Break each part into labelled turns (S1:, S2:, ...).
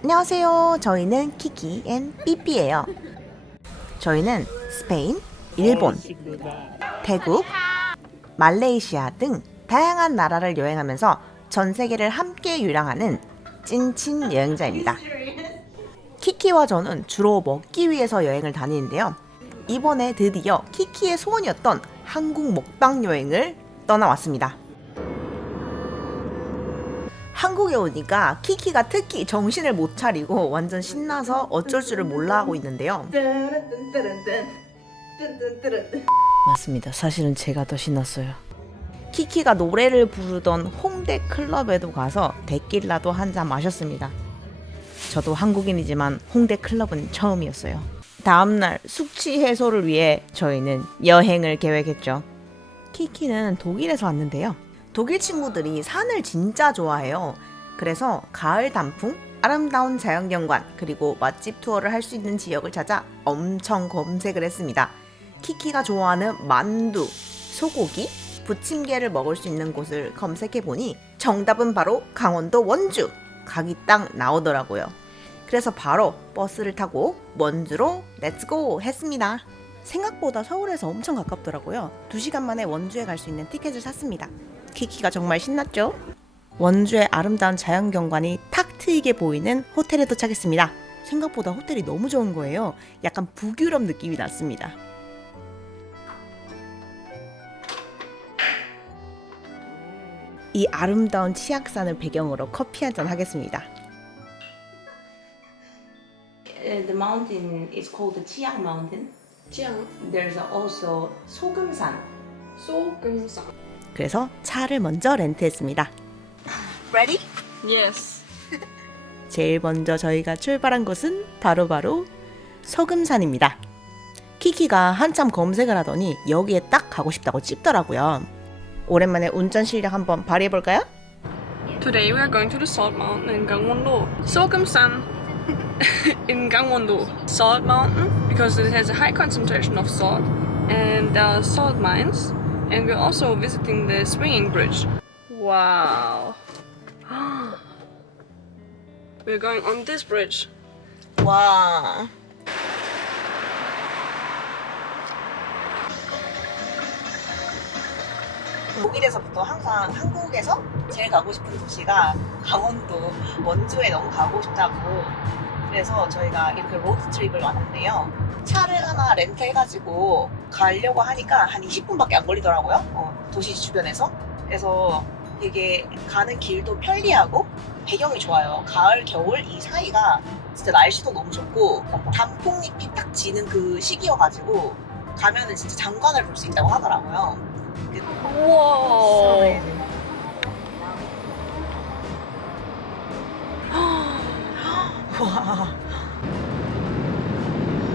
S1: 안녕하세요. 저희는 키키 앤 삐삐예요. 저희는 스페인, 일본, 태국, 말레이시아 등 다양한 나라를 여행하면서 전 세계를 함께 유랑하는 찐친 여행자입니다. 키키와 저는 주로 먹기 위해서 여행을 다니는데요. 이번에 드디어 키키의 소원이었던 한국 먹방 여행을 떠나왔습니다. 한국에 오니까 키키가 특히 정신을 못 차리고 완전 신나서 어쩔 줄을 몰라 하고 있는데요. 맞습니다. 사실은 제가 더 신났어요. 키키가 노래를 부르던 홍대 클럽에도 가서 데킬라도 한 잔 마셨습니다. 저도 한국인이지만 홍대 클럽은 처음이었어요. 다음날 숙취 해소를 위해 저희는 여행을 계획했죠. 키키는 독일에서 왔는데요. 독일 친구들이 산을 진짜 좋아해요. 그래서 가을 단풍, 아름다운 자연경관, 그리고 맛집 투어를 할 수 있는 지역을 찾아 엄청 검색을 했습니다. 키키가 좋아하는 만두, 소고기, 부침개를 먹을 수 있는 곳을 검색해 보니 정답은 바로 강원도 원주. 각이 딱 나오더라고요. 그래서 바로 버스를 타고 원주로 렛츠고 했습니다. 생각보다 서울에서 엄청 가깝더라고요. 2시간 만에 원주에 갈 수 있는 티켓을 샀습니다. 키키가 정말 신났죠? 원주의 아름다운 자연경관이 탁 트이게 보이는 호텔에 도착했습니다. 생각보다 호텔이 너무 좋은 거예요. 약간 북유럽 느낌이 났습니다. 이 아름다운 치악산을 배경으로 커피 한 잔 하겠습니다. The mountain is called the Chiang Mountain.
S2: 찌양
S1: There's also 소금산.
S2: 소금상
S1: 그래서 차를 먼저 렌트했습니다. Ready?
S2: Yes
S1: 제일 먼저 저희가 출발한 곳은 바로바로 소금산입니다. 키키가 한참 검색을 하더니 여기에 딱 가고 싶다고 찝더라고요. 오랜만에 운전 실력 한번 발휘해 볼까요?
S2: Today we are going to the salt mountain in Gangwon-do 소금산 in Gangwon-do Salt mountain because it has a high concentration of salt and there are salt mines and we're also visiting the swinging bridge Wow We're going on this bridge
S1: 와. 독일에서부터 항상 한국에서 제일 가고 싶은 도시가 강원도 원주에 너무 가고 싶다고 그래서 저희가 이렇게 로드 트립을 왔는데요. 차를 하나 렌트해가지고 가려고 하니까 한 20분밖에 안 걸리더라고요. 어, 도시 주변에서. 그래서 되게 가는 길도 편리하고 배경이 좋아요. 가을, 겨울 이 사이가 진짜 날씨도 너무 좋고 단풍잎이 딱 지는 그 시기여가지고 가면은 진짜 장관을 볼 수 있다고 하더라고요.
S2: Whoa
S1: 와,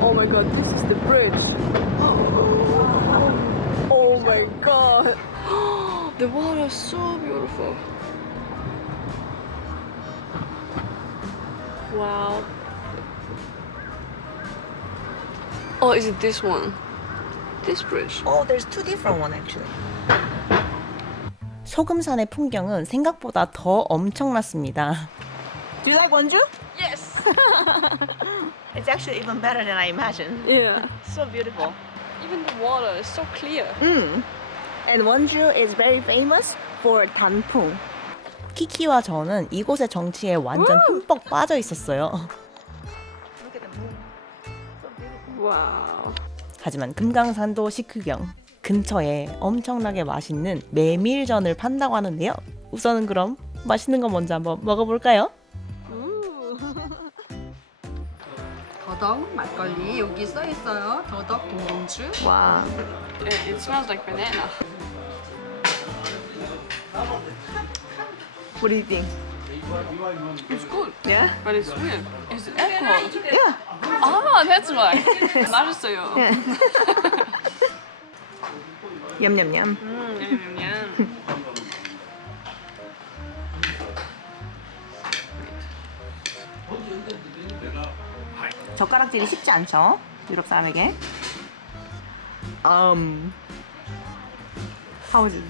S2: Oh my god, this is the bridge. Oh my god. the water is so beautiful. Wow. Oh, is it this one? This bridge?
S1: Oh, there's two different one actually. 소금산의 풍경은 생각보다 더 엄청났습니다. Do you like 원주?
S2: Yes!
S1: It's actually even better than I imagined.
S2: yeah.
S1: So beautiful.
S2: Even the water is so clear.
S1: 음. And 원주 is very famous for 단풍. 키키와 저는 이곳의 정치에 완전 흠뻑 빠져 있었어요.
S2: Wow.
S1: 하지만 금강산도 식후경 근처에 엄청나게 맛있는 메밀전을 판다고 하는데요. 우선은 그럼 맛있는 거 먼저 한번 먹어볼까요?
S3: 더덕 막걸리 여기 써 있어요. 더덕 동동주.
S1: 와,
S2: It, it smells like banana.
S1: what do you think?
S2: It's good,
S1: Yeah?
S2: but it's weird. Is it alcohol?
S1: Yeah.
S2: Ah, that's why. 맛있어요.
S1: 냠냠냠. 젓가락질이 쉽지 않죠? 유럽 사람에게. Um. How is it?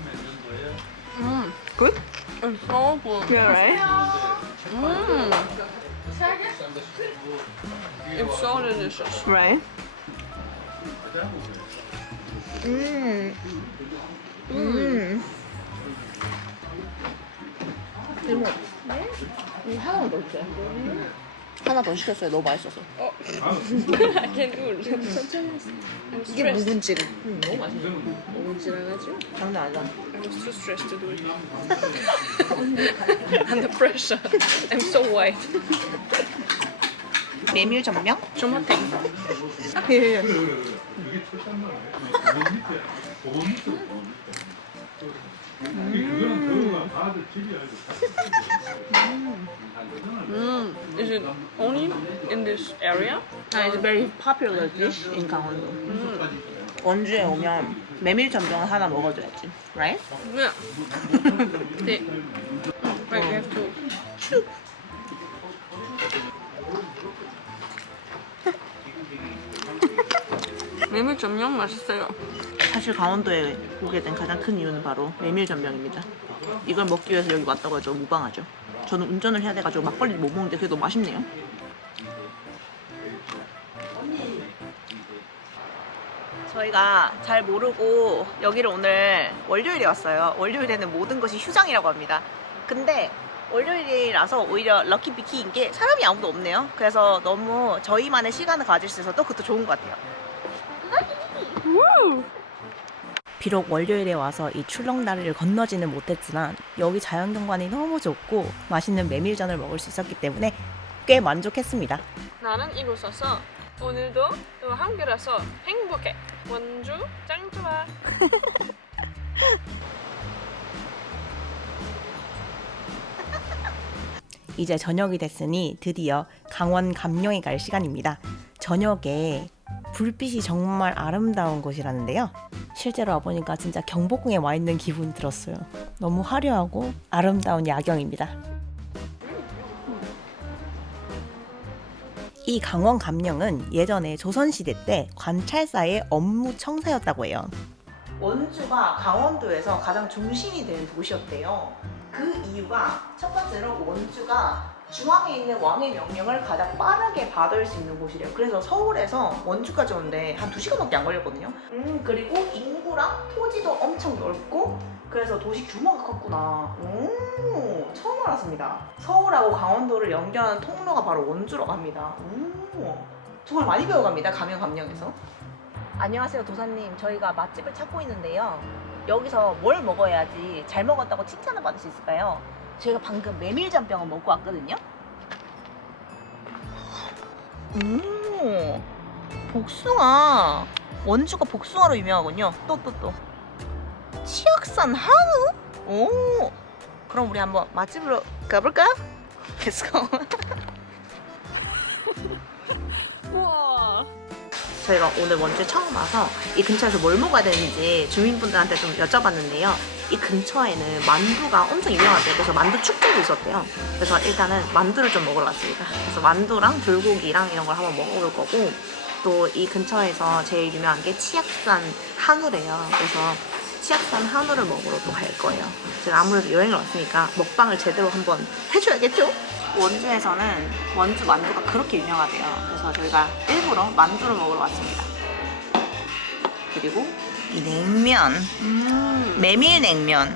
S2: 음,
S1: Good?
S2: it's so good.
S1: Yeah, right?
S2: 음. It's so delicious.
S1: Right. 음. 음. 이모. 음, 하나만 더 주세요. 하나 더 시켰어요. 너무 맛있어서.
S2: I do it. I'm
S1: 이게
S2: stressed.
S1: 묵은지를. 음, 너무 맛있어. 묵은지라가지고 장난 아니다.
S2: I was too stressed to do it. Under pressure. I'm so white.
S1: 메밀 전병?
S2: Tomating.
S1: 예.
S2: Mm. Is it only in this area?
S1: Ah, it's very popular dish in 강원도. 원주에 오면 메밀 전병을 하나 먹어줘야지. Right?
S2: Yeah. They, like you have to.
S1: 슉.
S2: 메밀 점령 맛있어요.
S1: 사실 강원도에 오게 된 가장 큰 이유는 바로 메밀 전병입니다. 이걸 먹기 위해서 여기 왔다고 해도 무방하죠. 저는 운전을 해야 돼가지고 막걸리를 못 먹는데 그게 너무 맛있네요. 저희가 잘 모르고 여기를 오늘 월요일에 왔어요. 월요일에는 모든 것이 휴장이라고 합니다. 근데 월요일이라서 오히려 럭키비키인 게 사람이 아무도 없네요. 그래서 너무 저희만의 시간을 가질 수 있어서 그것도 좋은 것 같아요. 비 록 월요일에 와서 이 출렁다리를 건너지는 못했지만 여기 자연경관이 너무 좋고 맛있는 메밀전을 먹을 수 있었기 때문에 꽤 만족했습니다.
S2: 나는 이곳 와서 오늘도 또 한국이라서 행복해. 원주 짱 좋아.
S1: 이제 저녁이 됐으니 드디어 강원 감령에 갈 시간입니다. 저녁에 불빛이 정말 아름다운 곳이라는데요. 실제로 와보니까 진짜 경복궁에 와 있는 기분이 들었어요. 너무 화려하고 아름다운 야경입니다. 이 강원 감령은 예전에 조선시대 때 관찰사의 업무 청사였다고 해요. 원주가 강원도에서 가장 중심이 되는 도시였대요. 그 이유가 첫 번째로 원주가 중앙에 있는 왕의 명령을 가장 빠르게 받을 수 있는 곳이래요. 그래서 서울에서 원주까지 오는데 한 2시간밖에 안 걸렸거든요. 음, 그리고 인구랑 토지도 엄청 넓고 그래서 도시 규모가 컸구나. 오, 처음 알았습니다. 서울하고 강원도를 연결하는 통로가 바로 원주라고 합니다. 오, 정말 많이 배워갑니다. 가면 감령에서. 안녕하세요 도사님 저희가 맛집을 찾고 있는데요 여기서 뭘 먹어야지 잘 먹었다고 칭찬을 받을 수 있을까요? 저희가 방금 메밀전병을 먹고 왔거든요 오 복숭아 원주가 복숭아로 유명하군요 또 또또 치악산 한우? 오 그럼 우리 한번 맛집으로 가볼까요? Let's
S2: 우와.
S1: 저희가 오늘 원주에 처음 와서 이 근처에서 뭘 먹어야 되는지 주민분들한테 좀 여쭤봤는데요. 이 근처에는 만두가 엄청 유명하대요. 그래서 만두 축제도 있었대요. 그래서 일단은 만두를 좀 먹으러 왔습니다. 그래서 만두랑 불고기랑 이런 걸 한번 먹어볼 거고 또 이 근처에서 제일 유명한 게 치악산 한우래요. 그래서 치악산 한우를 먹으러 또 갈 거예요. 제가 아무래도 여행을 왔으니까 먹방을 제대로 한번 해줘야겠죠? 원주에서는 원주 만두가 그렇게 유명하대요. 그래서 저희가 일부러 만두를 먹으러 왔습니다. 그리고 이 냉면, 메밀 냉면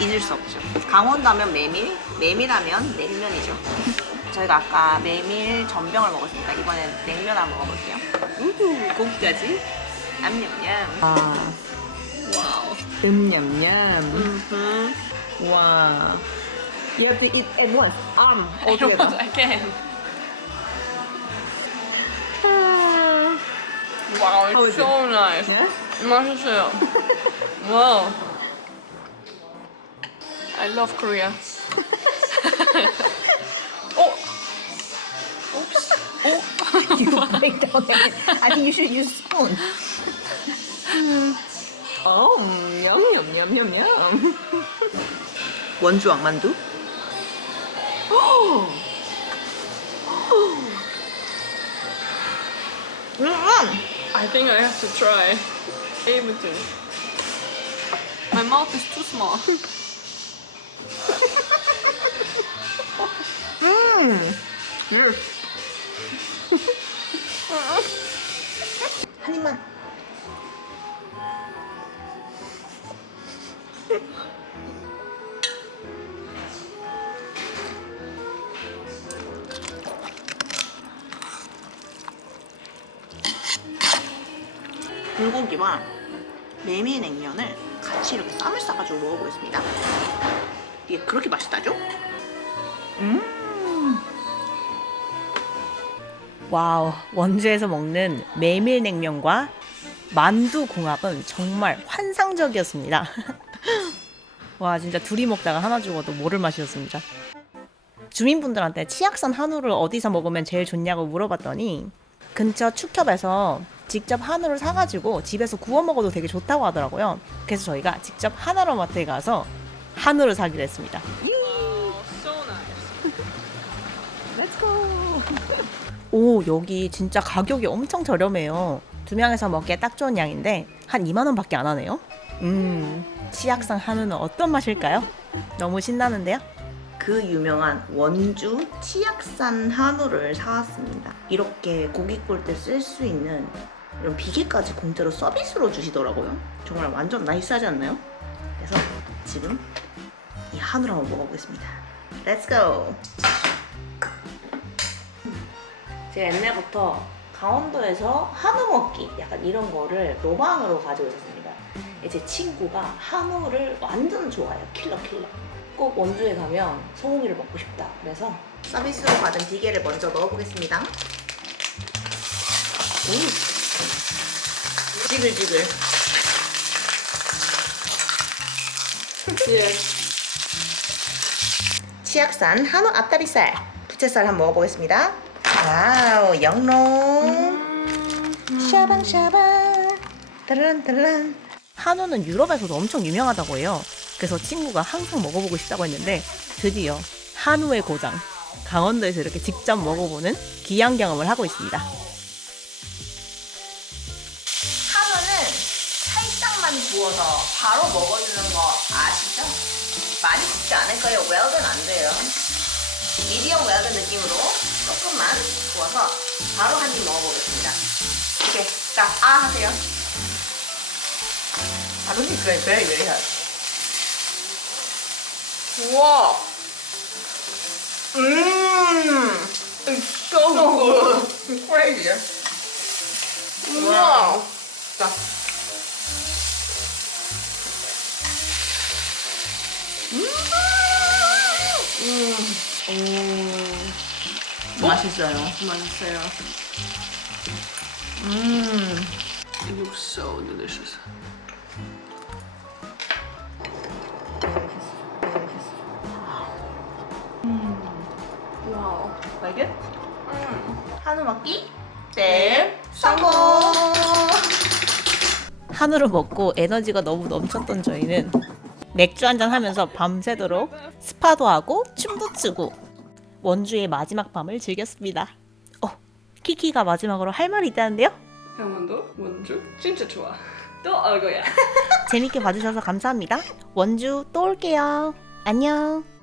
S1: 잊을 수 없죠. 강원도 하면 메밀, 메밀하면 냉면이죠. 저희가 아까 메밀 전병을 먹었으니까 이번엔 냉면 한번 먹어볼게요. 우후, 고기까지. 냠냠냠. 아,
S2: 와우.
S1: 음냠냠.
S2: 음.
S1: 와. You have to eat at once. Um,
S2: don't want. I can't. Wow,
S1: How
S2: it's
S1: is
S2: so nice.
S1: Yeah?
S2: 맛있어요. wow. I love Korea. oh. Oops. Oh.
S1: you break down everything. I think you should use spoon. oh, yum yum yum yum yum. 원주 왕만두? 음,
S2: I think I have to try. Able to. My mouth is too small.
S1: 음.
S2: Mm.
S1: 한 입만. 불고기와 메밀 냉면을 같이 이렇게 쌈을 싸가지고 먹어보겠습니다. 이게 그렇게 맛있다죠? 음. 와우, 원주에서 먹는 메밀 냉면과 만두 궁합은 정말 환상적이었습니다. 와, 진짜 둘이 먹다가 하나 죽어도 모를 맛이었습니다. 주민분들한테 치악산 한우를 어디서 먹으면 제일 좋냐고 물어봤더니 근처 축협에서 직접 한우를 사가지고 집에서 구워 먹어도 되게 좋다고 하더라고요. 그래서 저희가 직접 한우로 마트에 가서 한우를 사기로 했습니다. 오 여기 진짜 가격이 엄청 저렴해요. 두 명에서 먹기에 딱 좋은 양인데 한 2만 원밖에 안 하네요. 음 치악산 한우는 어떤 맛일까요? 너무 신나는데요? 그 유명한 원주 치악산 한우를 사왔습니다. 이렇게 고기 구울 때 쓸 수 있는 이런 비계까지 공짜로 서비스로 주시더라고요. 정말 완전 나이스하지 않나요? 그래서 지금 이 한우를 한번 먹어보겠습니다. Let's go! 제가 옛날부터 강원도에서 한우 먹기 약간 이런 거를 로망으로 가지고 있었습니다. 제 친구가 한우를 완전 좋아해요. 킬러 킬러. 꼭 원주에 가면 소고기를 먹고 싶다. 그래서 서비스로 받은 비계를 먼저 넣어보겠습니다. 오. 지글지글. 치악산 한우 앞다리살 부채살 한번 먹어보겠습니다. 와우 영롱 샤방샤방 따란 한우는 유럽에서도 엄청 유명하다고 해요. 그래서 친구가 항상 먹어보고 싶다고 했는데 드디어 한우의 고장 강원도에서 이렇게 직접 먹어보는 귀한 경험을 하고 있습니다. 한우는 살짝만 구워서 바로 먹어주는 거 아시죠? 많이 굽지 않을 거예요. 웰든 안 돼요. 미디엄 웰든 느낌으로 조금만 구워서 바로 한 입 먹어보겠습니다. 이렇게 딱아 하세요. I don't think it's very very hot.
S2: Wow.
S1: Mmm,
S2: It's so good. It's crazy. Wow.
S1: 자. 음. 맛있어요.
S2: 맛있어요.
S1: 음.
S2: It looks so delicious.
S1: 한우 먹기 네 성공. 한우를 먹고 에너지가 너무 넘쳤던 저희는 맥주 한잔 하면서 밤새도록 스파도 하고 춤도 추고 원주의 마지막 밤을 즐겼습니다. 어, 키키가 마지막으로 할 말이 있다는데요?
S2: 강원도 원주 진짜 좋아. 또올 거야.
S1: 재밌게 봐주셔서 감사합니다. 원주 또 올게요. 안녕.